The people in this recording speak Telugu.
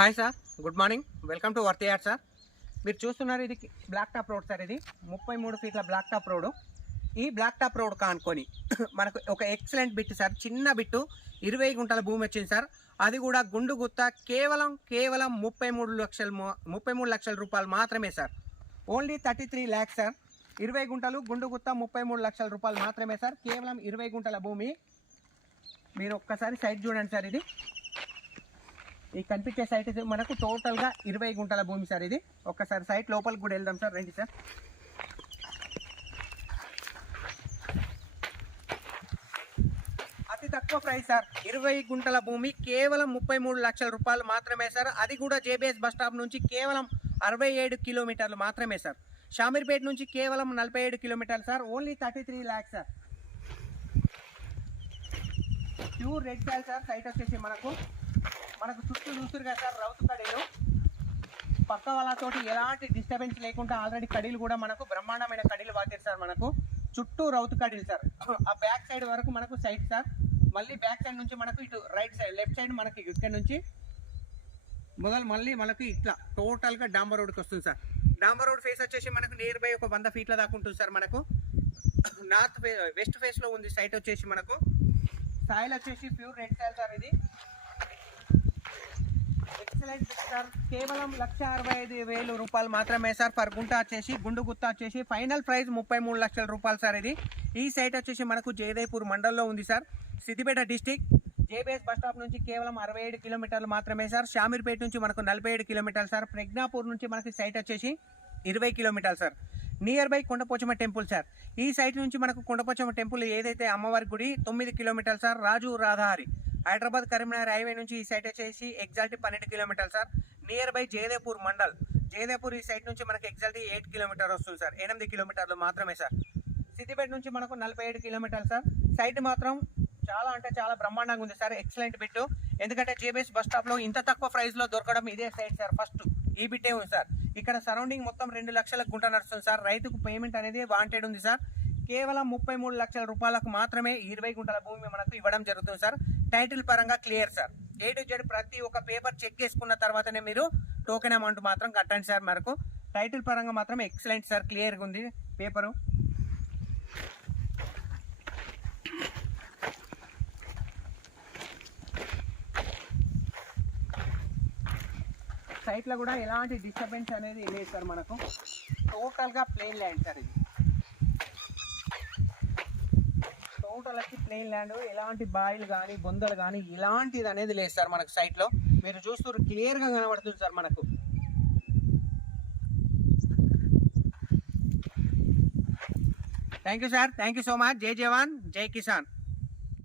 Hi sir, good morning. Welcome to worth yard sir. మీరు చూస్తున్నారు ఇది బ్లాక్ టాప్ రోడ్ సార్. ఇది 33 ఫీట్ల బ్లాక్ టాప్ రోడ్. ఈ బ్లాక్ టాప్ రోడ్ కానుకొని మనకు ఒక ఎక్సలెంట్ బిట్ సార్. చిన్న బిట్టు 20 గుంటల భూమి వచ్చింది సార్. అది కూడా గుండు గుత్త కేవలం 33 లక్షల రూపాయలు మాత్రమే సార్. Only 33 lakhs sir. 20 గుంటలు గుండు గుత్త 33 లక్షల రూపాయలు మాత్రమే సార్. కేవలం 20 గుంటల భూమి. మీరు ఒక్కసారి సైట్ చూడండి సార్. ఇది ఈ కనిపించే సైట్ మనకు టోటల్గా 20 గుంటల భూమి సార్. ఇది ఒక్కసారి సైట్ లోపలికి కూడా వెళ్దాం సార్. రండి సార్. అతి తక్కువ ప్రైస్ సార్. 20 గుంటల భూమి కేవలం 33 లక్షల రూపాయలు మాత్రమే సార్. అది కూడా జేబీఎస్ బస్ స్టాప్ నుంచి కేవలం 67 కిలోమీటర్లు మాత్రమే సార్. షామీర్పేట నుంచి కేవలం 47 కిలోమీటర్లు sir. Only 33 lakhs sir. Pure red soil sir. Site వచ్చేసి మనకు చుట్టూ చూస్తారు కదా సార్, రౌతు కడీలు. పక్క వాళ్ళతోటి ఎలాంటి డిస్టర్బెన్స్ లేకుండా ఆల్రెడీ కడీలు కూడా మనకు బ్రహ్మాండమైన కడీలు వాతారు సార్. మనకు చుట్టూ రౌతు కడీలు సార్. ఆ బ్యాక్ సైడ్ వరకు మనకు సైట్ సార్. మళ్ళీ బ్యాక్ సైడ్ నుంచి మనకు ఇటు రైట్ సైడ్ లెఫ్ట్ సైడ్ మనకి ఇక్కడ నుంచి మళ్ళీ మనకు ఇట్లా టోటల్గా డాంబర్ రోడ్కి వస్తుంది సార్. డాంబర్ రోడ్ ఫేస్ వచ్చేసి మనకు నియర్ బై ఒక 100 ఫీట్ల దాకా ఉంటుంది సార్. మనకు వెస్ట్ ఫేస్లో ఉంది సైట్ వచ్చేసి. మనకు సాయిల్ వచ్చేసి ప్యూర్ రెడ్ సాయిల్ సార్. ఇది ఎక్సలెంట్ సార్. కేవలం 1,65,000 రూపాయలు మాత్రమే సార్ పర్ గుంట వచ్చేసి. గుండు గుత్త వచ్చేసి ఫైనల్ ప్రైస్ 33 లక్షల రూపాయలు సార్. ఇది ఈ సైట్ వచ్చేసి మనకు జయదేపూర్ మండల్లో ఉంది sir. Siddipet district. JBS bus stop నుంచి కేవలం 67 కిలోమీటర్లు మాత్రమే సార్. షామీర్పేట నుంచి మనకు 47 కిలోమీటర్లు సార్. ప్రజ్ఞాపూర్ నుంచి మనకి సైట్ వచ్చేసి 20 కిలోమీటర్లు sir. Near by Kondapochamma temple sir. ఈ సైట్ నుంచి మనకు కొండపోచమ్మ టెంపుల్ ఏదైతే అమ్మవారి గుడి 9 కిలోమీటర్లు సార్. రాజు రాధారి హైదరాబాద్ కరీంనగర్ హైవే నుంచి ఈ సైట్ వచ్చేసి ఎగ్జాక్ట్ 12 కిలోమీటర్లు sir. Near by Jayadepur mandal. Jayadepur ఈ సైట్ నుంచి మనకు ఎగ్జాక్ట్ 8 కిలోమీటర్ వస్తుంది సార్. 8 కిలోమీటర్లు మాత్రమే సార్. సిద్దిపేట నుంచి మనకు 47 కిలోమీటర్లు సార్. సైట్ మాత్రం చాలా అంటే చాలా బ్రహ్మాండంగా ఉంది సార్. Excellent bit. ఎందుకంటే జేబీఎస్ బస్ స్టాప్ లో ఇంత తక్కువ ప్రైస్ లో దొరకడం ఇదే సైట్ సార్. ఫస్ట్ ఈ బిట్టే ఉంది సార్. ఇక్కడ సరౌండింగ్ మొత్తం 2 లక్షల గుంట నడుస్తుంది సార్. రైతుకు పేమెంట్ అనేది వాంటెడ్ ఉంది సార్. కేవలం 33 లక్షల రూపాయలకు మాత్రమే 20 గుంటల భూమి మనకు ఇవ్వడం జరుగుతుంది సార్. టైటిల్ పరంగా clear sir. A to Z ప్రతి ఒక్క పేపర్ చెక్ చేసుకున్న తర్వాతనే మీరు టోకెన్ అమౌంట్ మాత్రం కట్టండి సార్. మనకు టైటిల్ పరంగా మాత్రం ఎక్సలెంట్ సార్. క్లియర్గా ఉంది పేపరు. సైట్లో కూడా ఎలాంటి డిస్టర్బెన్స్ అనేది లేదు సార్. మనకు టోటల్గా ప్లెయిన్ ల్యాండ్ సార్. ఇది టోటల్ వచ్చి ప్లెయిన్ ల్యాండ్. ఎలాంటి బాయిలు కానీ బొందలు కానీ ఇలాంటిది అనేది లేదు సార్ మనకు సైట్లో. మీరు చూస్తూ క్లియర్గా కనబడుతుంది సార్ మనకు. Thank you sir. Thank you so much. జై జవాన్ జై కిసాన్.